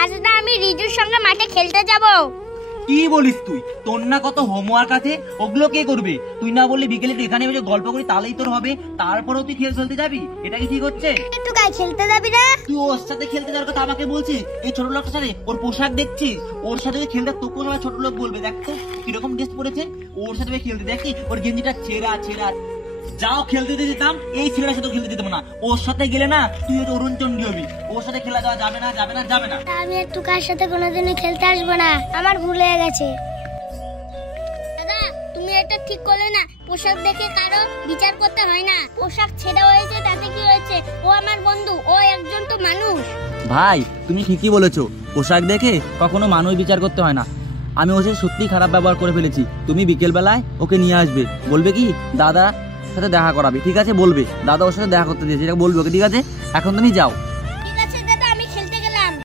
আজ না আমি রিজুর সঙ্গে মাঠে খেলতে যাব। কি বলিস তুই? তোর না কত হোমওয়ার্ক আছে, ওগুলো কে করবে? তুই না বললি বিকেলে তুই এখানে বসে গল্প করি তাহলেই তোর হবে, তারপরেও তুই খেলতে যাবি? এটা কি ঠিক হচ্ছে? তুই কাজ খেলতে যাবি না? তুই ওর সাথে খেলতে যাওয়ার কথা আমাকে বলছিস? এই ছোট লোকটার সাথে ওর পোশাক দেখছিস? ওর সাথে খেলতে তোকেও সবাই ছোট লোক বলবে। দেখ তো কিরকম ড্রেস পরেছে। ওর সাথে খেলতে দেখি ওর গেঞ্জিটা ছেঁড়া ছেঁড়া। যাও খেলতে দিতাম, এই ছেলেটার সাথে খেলতে দিতাম না। ওর সাথে গেলে না তুই অরুণ চন্ডী হবি। ওর সাথে খেলা দেওয়া যাবে না, যাবে না, যাবে না। আমি একটু কার সাথে কোনোদিনও খেলতে আসবো না, আমার ভুল হয়ে গেছে। দাদা তুমি এটা ঠিক করলে না। পোশাক দেখে কারো বিচার করতে হয় না। পোশাক ছেঁড়া হয়েছে তাতে কি হয়েছে? ও আমার বন্ধু, ও একজন তো মানুষ। ভাই তুমি ঠিকই বলেছো, পোশাক দেখে কখনো মানুষ বিচার করতে হয় না। আমি ওর সাথে সত্যি খারাপ ব্যবহার করে ফেলেছি। তুমি বিকেল বেলায় ওকে নিয়ে আসবে, বলবে কি দাদা সাথে দেখা করাবে, ঠিক আছে? বলবে দাদা ওর সাথে দেখা করতে দিয়েছে, এটা বলবে ওকে, ঠিক আছে? এখন তুমি যাও।